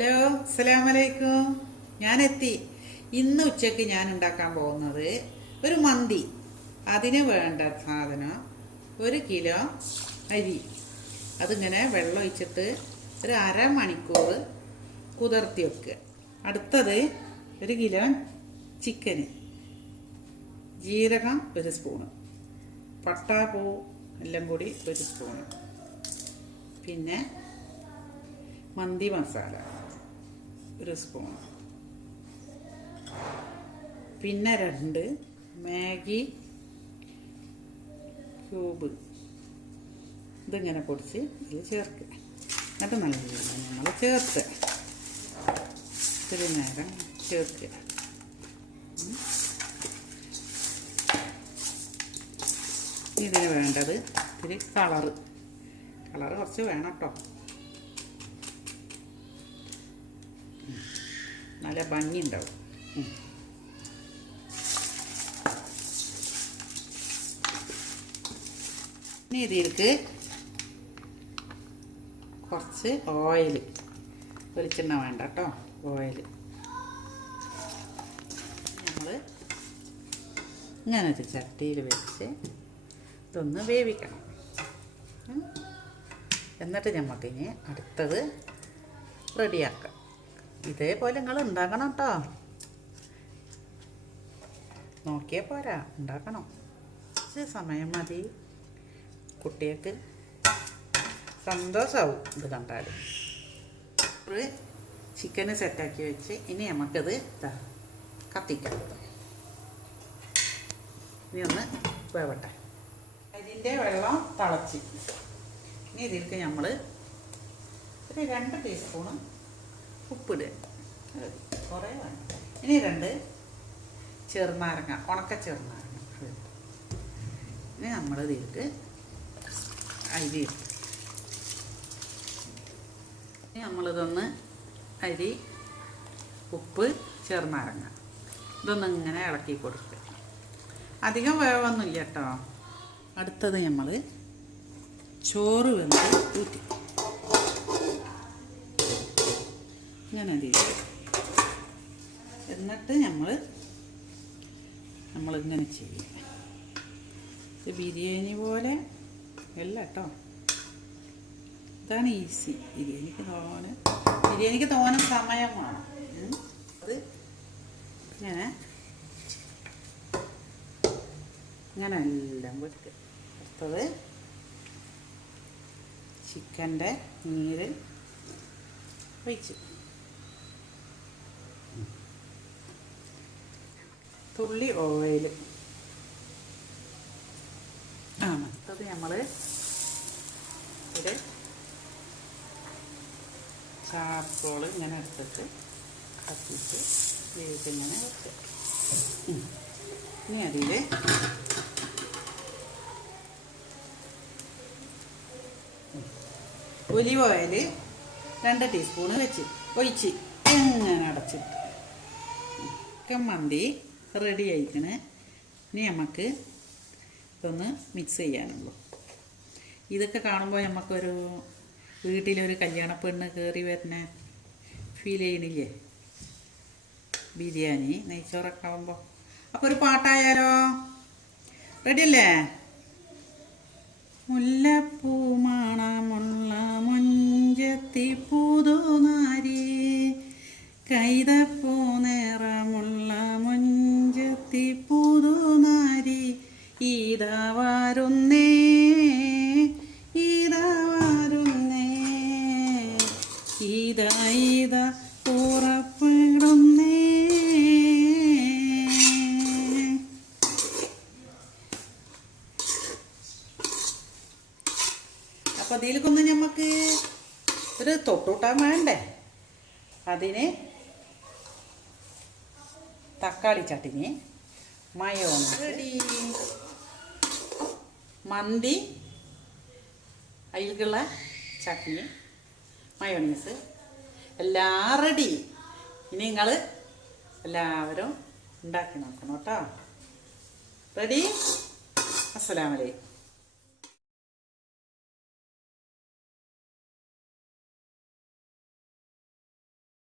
Hello, അസ്സലാമലൈക്കും. ഞാനെത്തി. ഇന്ന് ഉച്ചയ്ക്ക് ഞാൻ ഉണ്ടാക്കാൻ പോകുന്നത് ഒരു മന്തി. അതിന് വേണ്ട സാധനം 1 കിലോ അരി. അതിങ്ങനെ വെള്ളം ഒഴിച്ചിട്ട് ഒരു അരമണിക്കൂർ കുതിർത്തി വെക്കുക. അടുത്തത് 1 കിലോ ചിക്കന്, ജീരകം 1 സ്പൂണ്, പട്ടാപ്പൂ എല്ലാം കൂടി 1 സ്പൂണ്, പിന്നെ മന്തി മസാല 1 സ്പൂൺ, പിന്നെ 2 മാഗി ക്യൂബ്. ഇതിങ്ങനെ പൊടിച്ച് ഇതിൽ ചേർക്കുക. എന്നിട്ട് നല്ല നമ്മൾ ചേർത്ത് ഇത്തിരി നേരം ചേർക്കുക. ഇതിന് വേണ്ടത് ഇത്തിരി കളറ് കുറച്ച് വേണം കേട്ടോ, നല്ല ഭംഗി ഉണ്ടാവും. ഇനി ഇതിലേക്ക് കുറച്ച് ഓയിൽ, വെളിച്ചെണ്ണ വേണ്ട കേട്ടോ, ഓയിൽ. നമ്മൾ ഇങ്ങനൊരു ചട്ടിയിൽ വെച്ച് ഇതൊന്ന് വേവിക്കണം. എന്നിട്ട് നമുക്കിനി അടുത്തത് റെഡിയാക്കാം. ഇതേപോലെ നിങ്ങൾ ഉണ്ടാക്കണം കേട്ടോ, നോക്കിയാൽ പോരാ, ഉണ്ടാക്കണം. കുറച്ച് സമയം മതി, കുട്ടികൾക്ക് സന്തോഷമാവും ഇത് കണ്ടാൽ. ഒരു ചിക്കന് സെറ്റാക്കി വെച്ച് ഇനി നമുക്കത് കത്തിക്കാം. ഇനി ഒന്ന് വേവട്ടെ. അരിൻ്റെ വെള്ളം തിളച്ച് ഇനി ഇതിലേക്ക് നമ്മൾ ഒരു 2 ടീസ്പൂണ് ഉപ്പിടുക. കുറേ വേണം. ഇനി 2 ചെറുനാരങ്ങ, ഉണക്ക ചെറുനാരങ്ങ. ഇനി നമ്മൾ ഇതിലേക്ക് അരി ഇട്ട് ഇനി നമ്മളിതൊന്ന് അരി, ഉപ്പ്, ചെറുനാരങ്ങ ഇതൊന്ന് ഇങ്ങനെ ഇളക്കി കൊടുക്കുക. അധികം വേവൊന്നുമില്ല കേട്ടോ. അടുത്തത് നമ്മൾ ചോറ് വെന്ത് ഊറ്റി ഇങ്ങനെ തിരിക്കും. എന്നിട്ട് നമ്മളിങ്ങനെ ചെയ്യും. ഇത് ബിരിയാണി പോലെ അല്ല കേട്ടോ, ഇതാണ് ഈസി. ബിരിയാണിക്ക് തോനെ സമയം വേണം. അത് ഇങ്ങനെ എല്ലാം വെക്കുക. അടുത്തത് ചിക്കൻ്റെ നീര് ഒഴിച്ച് തുള്ളി ഓയിൽ. അടുത്തത് നമ്മൾ ഒരു ചാർക്കോൾ ഇങ്ങനെ എടുത്തിട്ട് കത്തിച്ച് വേവിച്ചിങ്ങനെ വെക്കുക. ഇനി അതിൽ ഒലിവ് ഓയിൽ 2 ടീസ്പൂണ് ഒഴിച്ച് എങ്ങനെ അടച്ചിട്ട് ചിക്കൻ മന്തി റെഡി ആയിക്കണ്. ഇനി നമുക്ക് ഇതൊന്ന് മിക്സ് ചെയ്യാനുള്ളൂ. ഇതൊക്കെ കാണുമ്പോൾ നമുക്കൊരു വീട്ടിലൊരു കല്യാണ പെണ്ണ് കയറി വരുന്ന ഫീൽ ചെയ്യണില്ലേ, ബിരിയാണി നെയ്ച്ചോറൊക്കെ ആകുമ്പോൾ. അപ്പോൾ ഒരു പാട്ടായാലോ? റെഡിയല്ലേ? മുല്ലപ്പൂ മണമുള്ള മുഞ്ചത്തി പുതുനാരി, കൈതപ്പൂ നിറമുള്ള മുഞ്ചത്തി പുതുനാരി, ഇതാ വരുന്നേ ഇതാ പുറപ്പെടുന്നേ. അപ്പം അതിലേക്കൊന്ന് നമുക്ക് ഒരു തൊട്ടൂട്ടാൻ വേണ്ടേ? അതിന് തക്കാളി ചട്ടിനി, മയോണൈസ്, മന്തി അതിലേക്കുള്ള ചട്നി, മയോണൈസ് എല്ലാം റെഡി. ഇനി നിങ്ങൾ എല്ലാവരും ഉണ്ടാക്കി നോക്കണം കേട്ടോ. റെഡി? അസ്സലാമു അലൈക്കും.